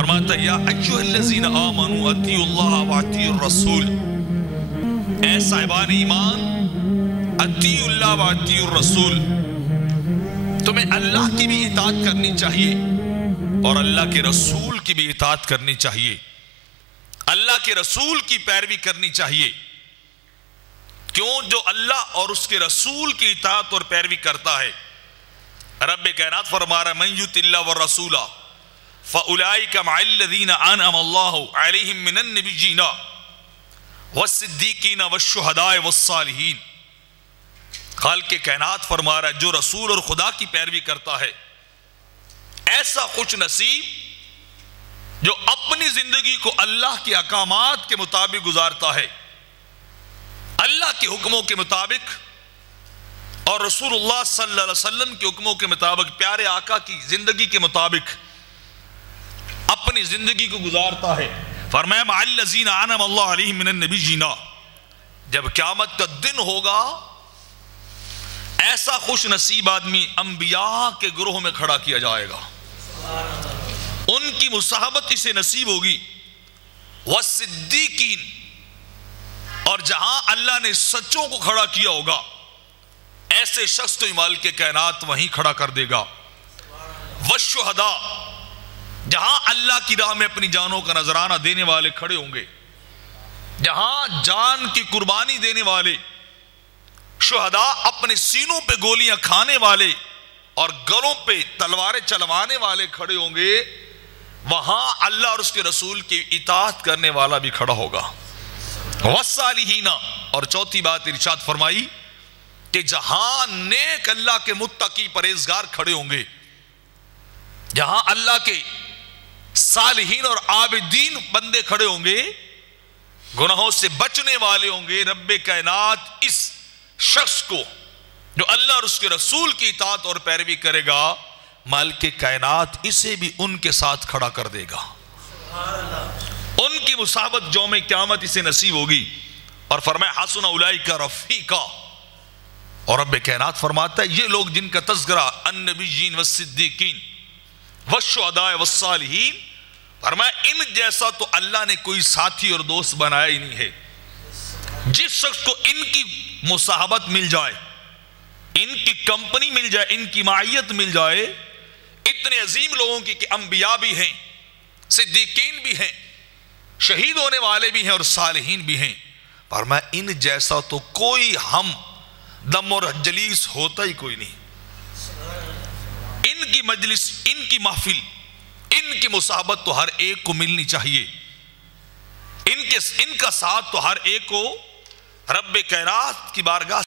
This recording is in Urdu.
فرماتا یا ایھا الذین آمنوا اطیعوا اللہ واطیعوا الرسول، اے صاحبان ایمان اطیعوا اللہ واطیعوا الرسول، تمہیں اللہ کی بھی اطاعت کرنی چاہیے اور اللہ کے رسول کی بھی اطاعت کرنی چاہیے، اللہ کے رسول کی پیروی کرنی چاہیے۔ کیوں؟ جو اللہ اور اس کے رسول کی اطاعت اور پیروی کرتا ہے، رب کائنات فرما رہا ہے من یطع اللہ والرسول فاولئک مع الذین انعم اللہ علیہم من النبیین والصدیقین والشہداء والصالحین۔ خالق کائنات فرما رہا ہے جو رسول اور خدا کی پیروی کرتا ہے ایسا خوش نصیب جو اپنی زندگی کو اللہ کے احکامات کے مطابق گزارتا ہے، اللہ کے حکموں کے مطابق اور رسول اللہ صلی اللہ علیہ وسلم کے حکموں کے مطابق، پیارے آقا کی زندگی کے مطابق اپنی زندگی کو گزارتا ہے۔ فرمایا مع الذین انعم اللہ علیہم من النبیین، جب قیامت کا دن ہوگا ایسا خوش نصیب آدمی انبیاء کے گروہ میں کھڑا کیا جائے گا، ان کی مصاحبت اسے نصیب ہوگی، والصدیقین، اور جہاں اللہ نے سچوں کو کھڑا کیا ہوگا ایسے شخص تو مالک کائنات وہیں کھڑا کر دے گا، والشہداء، جہاں اللہ کی راہ میں اپنی جانوں کا نذرانہ دینے والے کھڑے ہوں گے، جہاں جان کی قربانی دینے والے شہداء، اپنے سینوں پہ گولیاں کھانے والے اور گلوں پہ تلواریں چلوانے والے کھڑے ہوں گے، وہاں اللہ اور اس کے رسول کی اطاعت کرنے والا بھی کھڑا ہوگا، والصالحین۔ اور چوتھی بات ارشاد فرمائی کہ جہاں نیک اللہ کے متقی پرہیزگار کھڑے ہوں گے، جہاں اللہ کے صالحین اور عابدین بندے کھڑے ہوں گے، گناہوں سے بچنے والے ہوں گے، رب کائنات اس شخص کو جو اللہ اور اس کے رسول کی اطاعت اور پیروی کرے گا، مالک کائنات اسے بھی ان کے ساتھ کھڑا کر دے گا، ان کی مصاحبت یوم قیامت اسے نصیب ہوگی۔ اور فرمایا حسن اولئک رفیقا، اور رب کائنات فرماتا ہے یہ لوگ جن کا تذکرہ النبیین والصدیقین والشہداء والصالحین، فرمایا ان جیسا تو اللہ نے کوئی ساتھی اور دوست بنایا ہی نہیں ہے۔ جس شخص کو ان کی مصاحبت مل جائے، ان کی کمپنی مل جائے، ان کی معیت مل جائے، اتنے عظیم لوگوں کی کہ انبیاء بھی ہیں، صدیقین بھی ہیں، شہید ہونے والے بھی ہیں اور صالحین بھی ہیں، فرمایا ان جیسا تو کوئی ہم دم اور جلیس ہوتا ہی کوئی نہیں۔ ان کی مجلس، ان کی محفل، ان کی مصاحبت تو ہر ایک کو ملنی چاہیے، ان کا ساتھ تو ہر ایک کو رب کائنات کی بارگاہ